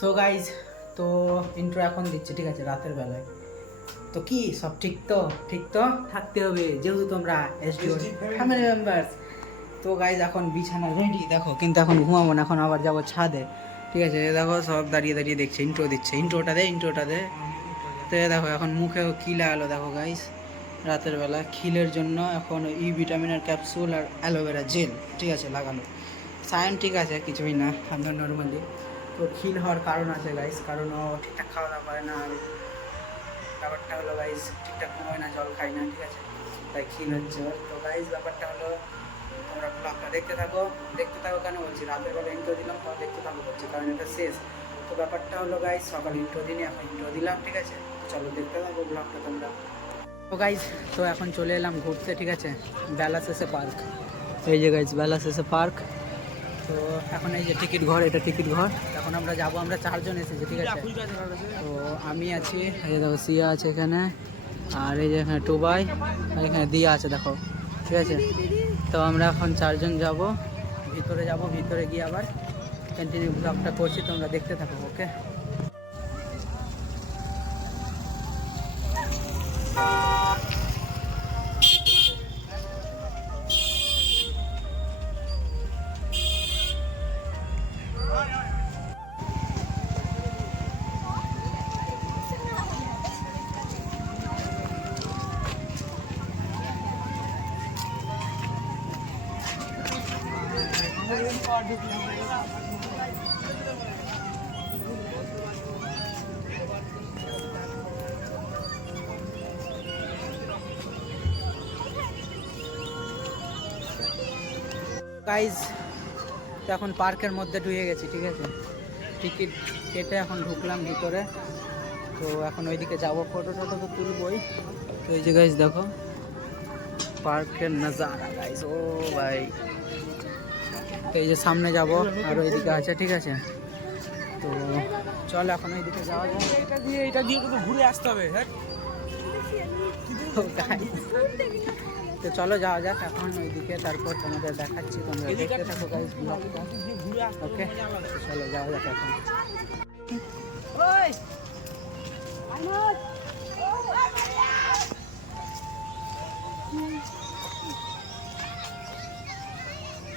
So guys তো intro এখন দিচ্ছি ঠিক আছে? রাতের বেলায়। তো কি? সব ঠিক তো? ঠিক তো? থাকতে হবে যেহেতু তোমরা এসডিও ফ্যামিলি মেম্বার্স তো গাইজ এখন বিছানা রেডি দেখো কিন্তু এখন ঘুমাবো না এখন আবার যাব ছাদে। ঠিক আছে? দেখো সব দাঁড়িয়ে দাঁড়িয়ে দেখছে ইন্ট্রো দিচ্ছে। ইন্ট্রোটা দে ইন্ট্রোটা দে। তো দেখো এখন মুখেও কি লাগালো দেখো গাইজ রাতের বেলা খিলের জন্য এখন ই ভিটামিনের ক্যাপসুল আর অ্যালোভেরা জেল ঠিক আছে লাগানো। সায়ন ঠিক আছে কিছুই না আমরা নর্মালি তো ক্ষীণ হওয়ার কারণ আছে গাইস কারণ ও ঠিকঠাক খাওয়া দাওয়া করে না ব্যাপারটা হলো গাইস ঠিকঠাক ঘুমোয় না, জল খাই না, ঠিক আছে? তাই ক্ষীণ হচ্ছে। তো গাইস ব্যাপারটা হলো, তোমরা ব্লগটা দেখতে থাকো। দেখতে থাকো কেন বলছি? রাতের বেলা ইন্ট্রো দিলাম তো দেখতে থাকো বলছি, কারণ এটা শেষ। তো ব্যাপারটা হলো গাইস সকাল ইন্ট্রো দিনে এখন ইন্ট্রো দিলাম, ঠিক আছে? চলো, দেখতে থাকো ব্লগটা তোমরা। তো গাইজ তো এখন চলে এলাম ঘুরতে, ঠিক আছে? বেলা শেষে পার্ক এই যে গাইজ বেলা শেষে পার্ক তো এখন এই যে টিকিট ঘর, এটা টিকিট ঘর। এখন আমরা যাব, আমরা চারজন এসেছি, ঠিক আছে? তো আমি আছি, এই যে দেখো, সিয়া আছে এখানে, আর এই যে এখানে টুবাই এখানে দিয়া আছে, দেখো, ঠিক আছে? তো আমরা এখন চারজন যাব, ভিতরে যাব, ভিতরে গিয়ে আবার কন্টিনিউ ব্লগটা করছি, তোমরা দেখতে থাকো ওকে গাইজ তো এখন পার্কের মধ্যে ঢুকে গেছি, ঠিক আছে? টিকিট কেটে এখন ঢুকলাম ভিতরে। তো এখন ওইদিকে যাব ফটো টটো তো তুলবই। তো এই যে গাইজ দেখো, পার্কের নজারা গাইজ ও ভাই। তো এই যে সামনে যাব আর ওইদিকে আছে ঠিক আছে? তো চল এখন ওইদিকে যাওয়া যায় এটা দিয়ে এটা দিয়ে তো ঘুরে আসতে হবে হ্যাঁ? তো চলো যাওয়া যাক এখন ওইদিকে তারপর তোমাদের দেখাচ্ছি তোমরা দেখতে থাকো গাইজ ব্লগটা ওকে চলো যাওয়া যাক এখন।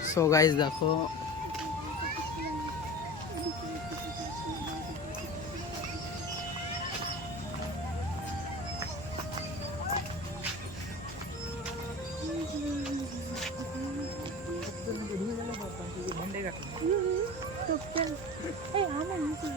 সো গাইজ দেখো এই আমার মুকুল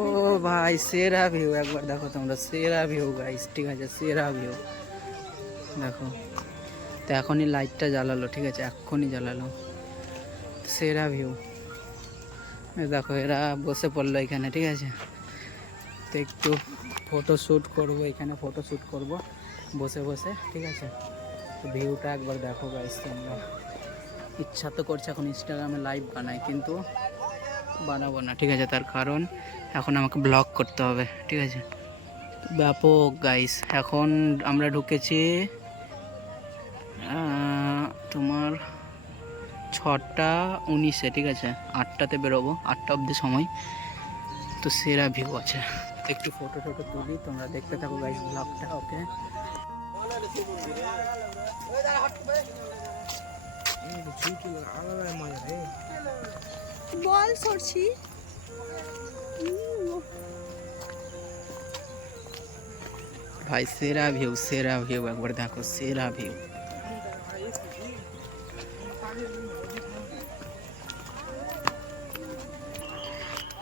ও ভাই, সেরা ভিউ একবার দেখো তোমরা, সেরা ভিউ গাইস ঠিক আছে, সেরা ভিউ দেখো, তো এখনই লাইটটা জ্বালালো, ঠিক আছে এক্ষুনি জ্বালালো। সেরা ভিউ দেখো, এরা বসে পড়ল এখানে, ঠিক আছে। তো একটু ফটো শ্যুট করব, এখানে ফটো শ্যুট করব, বসে বসে, ঠিক আছে। ভিউটা একবার দেখো গাইস তোমরা। ইচ্ছা তো করছে এখন ইনস্টাগ্রামে লাইভ বানাই, কিন্তু বানাবো না, ঠিক আছে? তার কারণ এখন আমাকে ব্লগ করতে হবে, ঠিক আছে? ব্যাপক গাইস এখন আমরা ঢুকেছি তোমার ছটা উনিশে, ঠিক আছে? আটটাতে বেরোবো, আটটা অবধি সময়। তো সেরা ভিউ আছে। একটু ফটো টটো তুলি, তোমরা দেখতে থাকো গাইস ব্লগটা ওকে বল সরছি। ভাই, সেরা ভিউ সেরা ভিউ একবার দেখো, সেরা ভিউ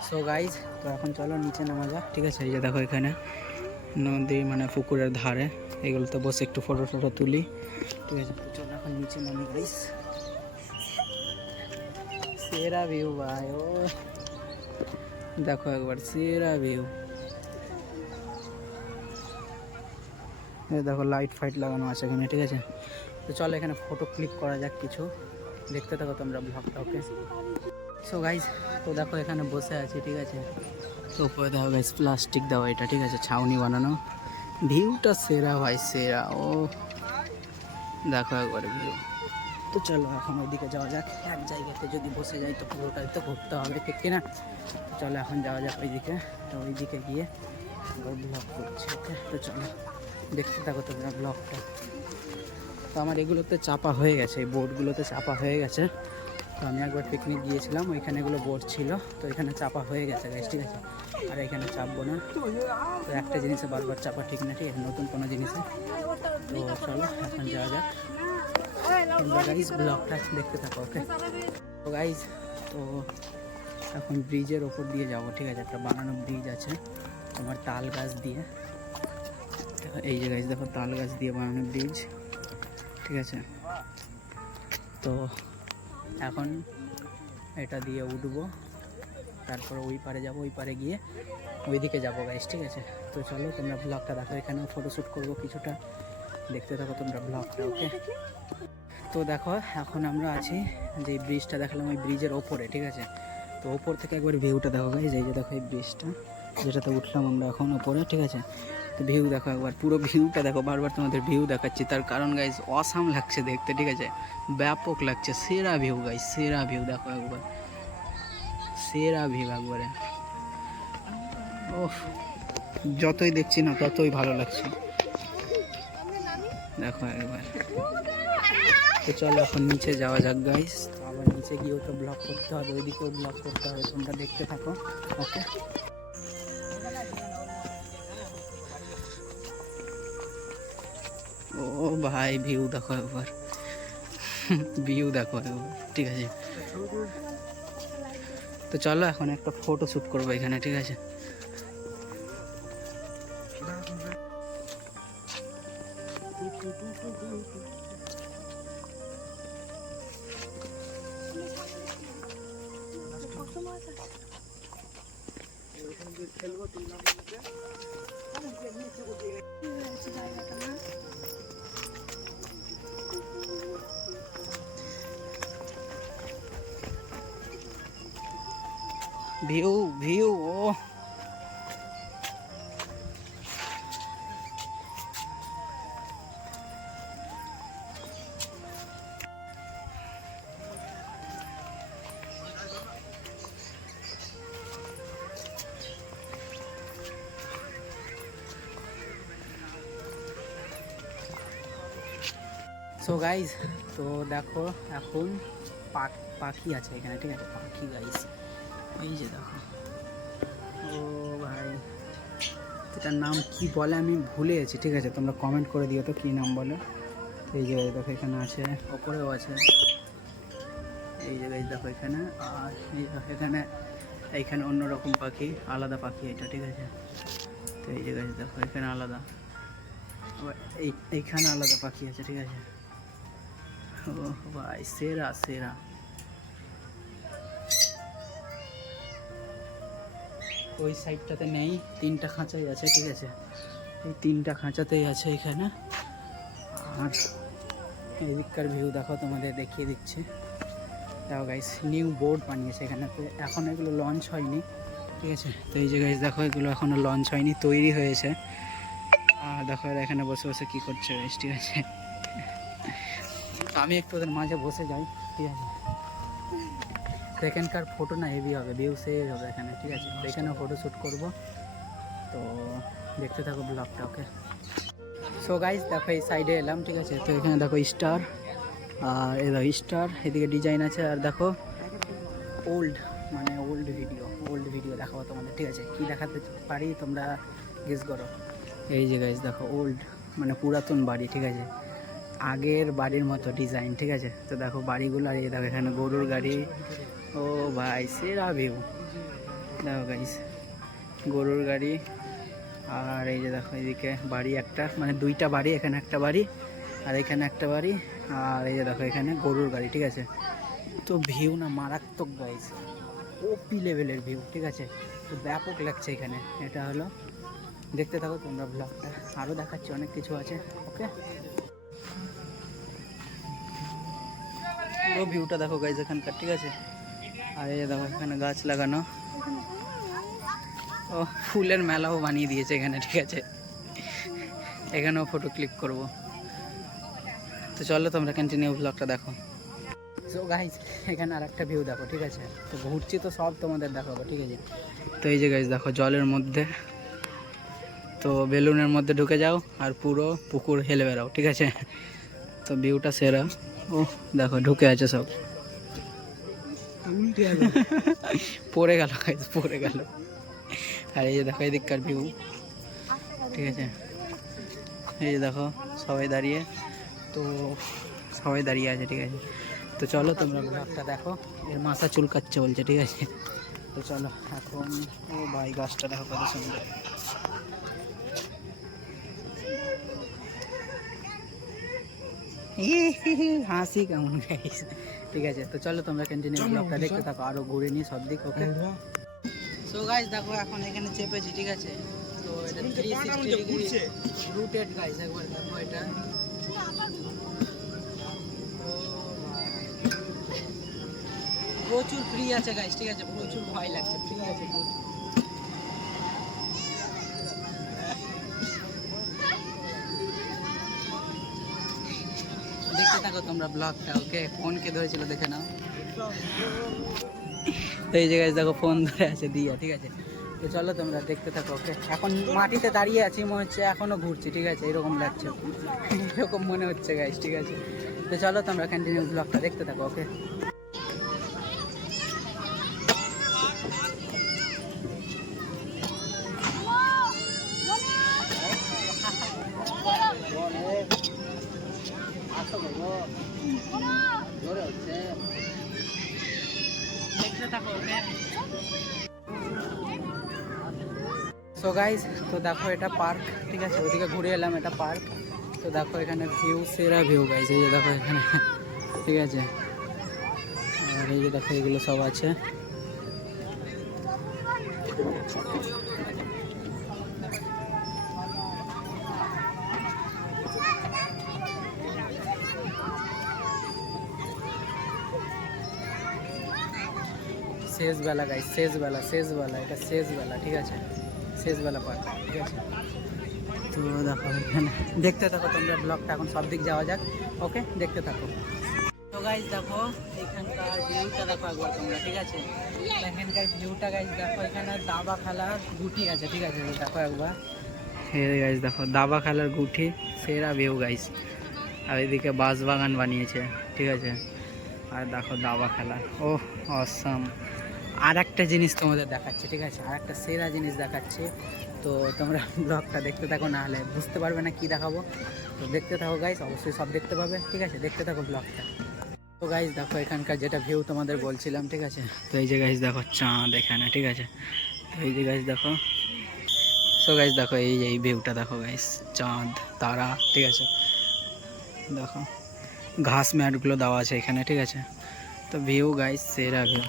সো গাইজ তো এখন চলো নিচে নামা যাক, ঠিক আছে? এই যে দেখো এখানে নদী মানে পুকুরের ধারে। এগুলোতে বসে একটু ফটো টটো তুলি। ঠিক আছে চলো এখন নিচে নামি গাইস সেরা ভিউ ভাই, ও। দেখো একবার, সেরা ভিউ দেখো লাইট ফাইট লাগানো আছে এখানে, ঠিক আছে? তো চলো এখানে ফটো ক্লিক করা যাক কিছু। দেখতে থাকো তোমরা ব্লগটা ওকে সো গাইজ তো দেখো এখানে বসে আছি, ঠিক আছে? তো উপরে দেখো গাইজ প্লাস্টিক দেওয়া এটা, ঠিক আছে? ছাউনি বানানো। ভিউটা সেরা ভাই, সেরা, ও। দেখো একবার ভিউ তো চলো এখন ওইদিকে যাওয়া যাক। এক জায়গাতে যদি বসে যাই তো পুরোটাই তো ঘুরতে হবে, ঠিক কিনা? তো চলো এখন যাওয়া যাক ওইদিকে। তো ওইদিকে গিয়ে ব্লগ করছি, ওকে? তো চলো, দেখতে থাকো তোমরা ব্লগটা তো আমার এগুলোতে চাপা হয়ে গেছে, এই বোর্ডগুলোতে চাপা হয়ে গেছে। তো আমি একবার পিকনিক গিয়েছিলাম, ওইখানে এগুলো বোর্ড ছিল, তো এখানে চাপা হয়ে গেছে গাইস ঠিক আছে? আর এখানে চাপবো না। তো একটা জিনিসে বারবার চাপা ঠিক না, ঠিক নতুন কোনো জিনিসে। তো চলো, এখন যাওয়া যাক। দেখতে থাকো ওকে তো তো এখন ব্রিজের ওপর দিয়ে যাব, ঠিক আছে? একটা বানানো ব্রিজ আছে, তোমার তাল গাছ দিয়ে। এই যে গাইস দেখো, তাল গাছ দিয়ে বানানো ব্রিজ ঠিক আছে? তো এখন এটা দিয়ে উঠবো, তারপর ওই পারে যাব, ওই পারে গিয়ে ওইদিকে যাব গাইস ঠিক আছে? তো চলো, তোমরা ব্লগটা দেখো, এখানেও ফটোশ্যুট করব কিছুটা। দেখতে থাকো তোমরা ব্লগটা ওকে তো দেখো, এখন আমরা আছি যে ব্রিজটা দেখালাম ওই ব্রিজের ওপরে, ঠিক আছে? তো ওপর থেকে একবার ভিউটা দেখো এই যে দেখো এই ব্রিজটা যেটাতে উঠলাম আমরা এখন ওপরে, ঠিক আছে? তো ভিউ দেখো একবার, পুরো ভিউটা দেখো, বারবার তোমাদের ভিউ দেখাচ্ছি। তার কারণ গাইজ অসাম লাগছে দেখতে, ঠিক আছে? ব্যাপক লাগছে, সেরা ভিউ গাইজ সেরা ভিউ দেখো একবার। সেরা ভিউ একবারে। ওহ যতই দেখছি না ততই ভালো লাগছে। দেখো একবার। তো চলো এখন নিচে যাওয়া যাক গাইস তো আবার নিচে গিয়ে তো ব্লগ করতে হবে, ওইদিকেও ব্লগ করতে হবে, তোমরা দেখতে থাকো ওকে ও ভাই ভিউ দেখো একবার। ভিউ দেখো ঠিক আছে? তো চলো এখন একটা ফটো শ্যুট করব এখানে, ঠিক আছে? কত আছে জায়গাটা গাইজ তো দেখো এখন পাখ- আছে এখানে, ঠিক আছে? পাখি গাইজ এই যে দেখো। ও ভাই, এটার নাম কি বলে আমি ভুলে গেছি, ঠিক আছে? তোমরা কমেন্ট করে দিও তো, কী নাম বলে। এই যে দেখো এখানে আছে, ওপরেও আছে। এই যে guys, দেখো এখানে, আর এই দেখো এখানে এইখানে অন্যরকম পাখি, আলাদা পাখি এটা, ঠিক আছে? তো এই যে guys, দেখো এখানে আলাদা। এইখানে আলাদা পাখি আছে, ঠিক আছে? ও ভাই সেরা সেরা। ওই সাইডটাতে নেই তিনটা খাঁচাই আছে ঠিক আছে। এই তিনটা খাঁচাতেই আছে এখানে। আর এদিককার ভিউ দেখো তোমাদের দেখিয়ে দিচ্ছে। দেখো গাইস নিউ বোর্ড বানিয়েছে এখানে তো এখন এগুলো লঞ্চ হয়নি ঠিক আছে? তো এই যে গাইস দেখো এগুলো এখনও লঞ্চ হয়নি তৈরি হয়েছে। আর দেখো এরা এখানে বসে বসে কী করছে guys, ঠিক আছে? আমি একটু ওদের মাঝে বসে যাই, ঠিক আছে? সেকেন্ডকার ফটো না হেভি হবে ভিউ সেই হবে এখানে, ঠিক আছে? তো এখানে ফটো শ্যুট করব। তো দেখতে থাকো ব্লগটা ওকে সো গাইজ দেখো এই সাইডে এলাম, ঠিক আছে? তো এখানে দেখো স্টার আর এ দেখো স্টার এদিকে ডিজাইন আছে, আর দেখো ওল্ড মানে ওল্ড ভিডিও ওল্ড ভিডিও দেখাবো তোমাদের, ঠিক আছে? কী দেখাতে পারি তোমরা গেস করো। এই যে গাইজ দেখো ওল্ড মানে পুরাতন বাড়ি, ঠিক আছে? আগের বাড়ির মতো ডিজাইন ঠিক আছে? তো দেখো বাড়িগুলো, আর এই দেখো এখানে গরুর গাড়ি। ও ভাই, সেরা ভিউ দেখো গাইস গরুর গাড়ি। আর এই যে দেখো এদিকে বাড়ি একটা মানে দুইটা বাড়ি, এখানে একটা বাড়ি আর এখানে একটা বাড়ি। আর এই যে দেখো এখানে গরুর গাড়ি, ঠিক আছে? তো ভিউ না মারাত্মক গাইস ওপি লেভেলের ভিউ ঠিক আছে? তো ব্যাপক লাগছে এখানে। এটা হলো, দেখতে থাকো তোমরা ব্লগটা আরও দেখাচ্ছি, অনেক কিছু আছে ওকে পুরো ভিউটা দেখো গাইজ এখানকার, ঠিক আছে? আর এই দেখো এখানে গাছ লাগানো। ও, ফুলের মেলাও বানিয়ে দিয়েছে এখানে, ঠিক আছে? এখানেও ফটো ক্লিক করব। তো চলো তোমরা কন্টিনিউ ব্লগটা দেখো। সো গাইজ এখানে আর একটা ভিউ দেখো, ঠিক আছে? তো ঘুরছি তো সব তোমাদের দেখাবো, ঠিক আছে? তো এই যে গাইজ দেখো জলের মধ্যে। তো বেলুনের মধ্যে ঢুকে যাও, আর পুরো পুকুর হেলে বেড়াও, ঠিক আছে? তো ভিউটা সেরা। ও দেখো, ঢুকে আছে সব। পড়ে গেল পড়ে গেল। আর এই যে দেখো, এদিককার ভিউ ঠিক আছে? এই যে দেখো, সবাই দাঁড়িয়ে। তো সবাই দাঁড়িয়ে আছে, ঠিক আছে? তো চলো তোমরা ব্লগটা দেখো। এর মাথা চুলকাচ্ছে বলছে, ঠিক আছে? তো চলো, এখন ও ভাই গাছটা দেখো কত সুন্দর। হাসি কেমন গাইস ঠিক আছে তো চলো তোমরা কন্টিনিউ ব্লগটা দেখতে থাকো আরও ঘুরে নিই সব দিক ওকে সো গাইস দেখো এখন এখানে চেপেছি ঠিক আছে? তো এটা থ্রি সিক্সটি ডিগ্রি রুটেড গাইস একবার দেখো এটা। প্রচুর ফ্রি আছে গাইস ঠিক আছে? প্রচুর ভয় লাগছে ফ্রি আছে প্রচুর। দেখতে থাকো তোমরা ব্লগটা, ওকে? ফোন কে ধরেছিল দেখে নাও। এই জায়গায় দেখো, ফোন ধরে আছে দিয়া, ঠিক আছে? তো চলো তোমরা দেখতে থাকো, ওকে? এখন মাটিতে দাঁড়িয়ে আছি, মনে হচ্ছে এখনও ঘুরছি, ঠিক আছে? এরকম লাগছে। এরকম মনে হচ্ছে গাইস ঠিক আছে? তো চলো তোমরা কন্টিনিউ ব্লগটা দেখতে থাকো, ওকে? সো গাইজ তো দেখো এটা পার্ক ঠিক আছে? ওইদিকে ঘুরে এলাম, এটা পার্ক তো দেখো এখানে ভিউ সেরা ভিউ গাইজ এই যে দেখো এখানে। ঠিক আছে? আর এই যে দেখো, এগুলো সব আছে। শেষ বেলা গাইজ শেষ বেলা শেষ বেলা এটা শেষ বেলা ঠিক আছে? শেষ বেলা পার্ক ঠিক আছে? তো দেখো দেখতে থাকো তোমরা ব্লগটা এখন সব দিক যাওয়া যাক ওকে দেখতে থাকো। দেখো, এখানকার ভিউটা দেখো একবার তোমরা, ঠিক আছে? এখানকার ভিউটা দেখো, এখানে দাবা খেলার গুটি আছে, ঠিক আছে? দেখো একবার। দেখো, দাবা খেলার সেরা ভিউ গাইজ আর এদিকে বাঁশ বাগান বানিয়েছে, ঠিক আছে? আর দেখো দাবা খেলা ও অসাম আর একটা জিনিস তোমাদের দেখাচ্ছে, ঠিক আছে? আর একটা সেরা জিনিস দেখাচ্ছে। তো তোমরা ব্লগটা দেখতে থাকো, না হলে বুঝতে পারবে না কি দেখাবো। তো দেখতে থাকো গাইস অবশ্যই সব দেখতে পাবে, ঠিক আছে? দেখতে থাকো ব্লগটা। তো গাইস দেখো এখানকার যেটা ভিউ তোমাদের বলছিলাম, ঠিক আছে? তো এই যে গাইস দেখো চাঁদ এখানে, ঠিক আছে? তো এই যে গাইস দেখো? সো গাইস দেখো এই এই ভিউটা দেখো গাইস চাঁদ, তারা, ঠিক আছে? দেখো, ঘাস ম্যাটগুলো দেওয়া আছে এখানে, ঠিক আছে? তো ভিউ গাইস সেরা ভিউ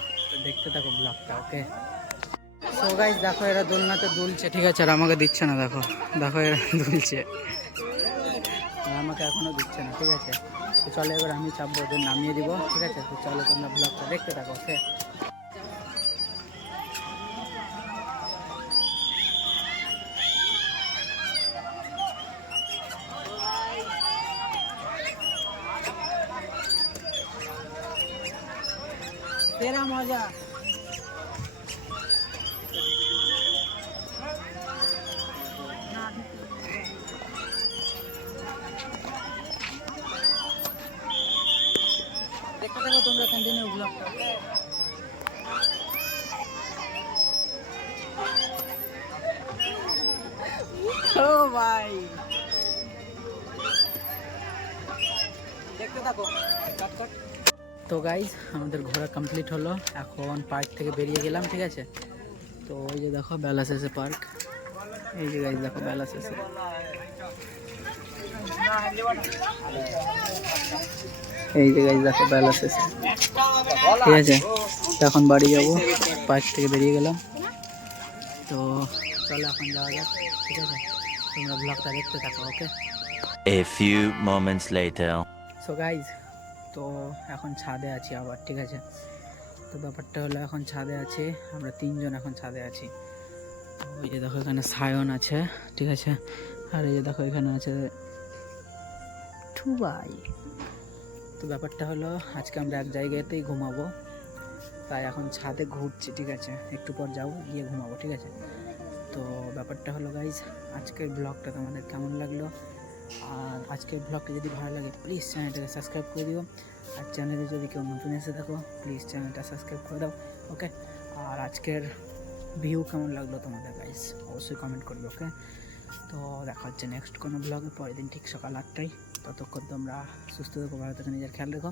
দেখতে থাকো ব্লগটা ওকে সো গাইস দেখো এরা দোলনাতে দুলছে, ঠিক আছে? আর আমাকে দিচ্ছে না, দেখো। দেখো এরা দুলছে। আমাকে এখনও দিচ্ছে না, ঠিক আছে? তো চলো, এবার আমি চাপবো, ওদের নামিয়ে দিব, ঠিক আছে? তো চলো তোমরা ব্লগটা দেখতে থাকো ওকে তেরা মজা দেখতে থাকো তোমরা কন্টিনিউ ব্লগটা ও ভাই দেখতে থাকো কাট কাট তো গাইজ আমাদের ঘোরা কমপ্লিট হলো। এখন পার্ক থেকে বেরিয়ে গেলাম ঠিক আছে? তো ওই যে দেখো বেলা শেষে পার্ক এই যে গাইজ দেখো বেলা শেষে। এই যে গাইজ দেখো বেলা শেষে। ঠিক আছে? এখন বাড়ি যাব পার্ক থেকে বেরিয়ে গেলাম। তো চলো এখন যাওয়া যাক ঠিক আছে? তোমরা ব্লগটা দেখতে থাকো okay A few moments later. So guys তো এখন ছাদে আছি আবার, ঠিক আছে? তো ব্যাপারটা হলো এখন ছাদে আছে, আমরা তিনজন এখন ছাদে আছি। ওই যে দেখো এখানে সায়ন আছে, ঠিক আছে? আর এই যে দেখো এখানে আছে ঠুবাই তো ব্যাপারটা হলো আজকে আমরা এক জায়গাতেই ঘুমাবো, তাই এখন ছাদে ঘুরছি, ঠিক আছে? একটু পর যাব, গিয়ে ঘুমাবো, ঠিক আছে? তো ব্যাপারটা হলো গাইজ আজকের ব্লগটা তোমাদের কেমন লাগল? আর আজকের ব্লগটা যদি ভালো লাগে প্লিজ চ্যানেলটাকে সাবস্ক্রাইব করে দিও। আর চ্যানেলে যদি কেউ নতুন এসে থাকো প্লিজ চ্যানেলটা সাবস্ক্রাইব করে দাও ওকে আর আজকের ভিউ কেমন লাগল তোমাদের গাইস অবশ্যই কমেন্ট করবে ওকে তো দেখা হচ্ছে নেক্সট কোনো ব্লগে পরের দিন ঠিক সকাল আটটায়। ততক্ষণ তোমরা সুস্থ থেকো, ভালো থেকো, নিজের খেয়াল রেখো।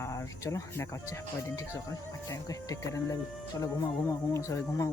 আর চলো, দেখা হচ্ছে পরের দিন ঠিক সকাল আটটায় ওকে টেক কেয়ার চলো, ঘুমাও ঘুমাও ঘুমাও, সবাই ঘুমাও।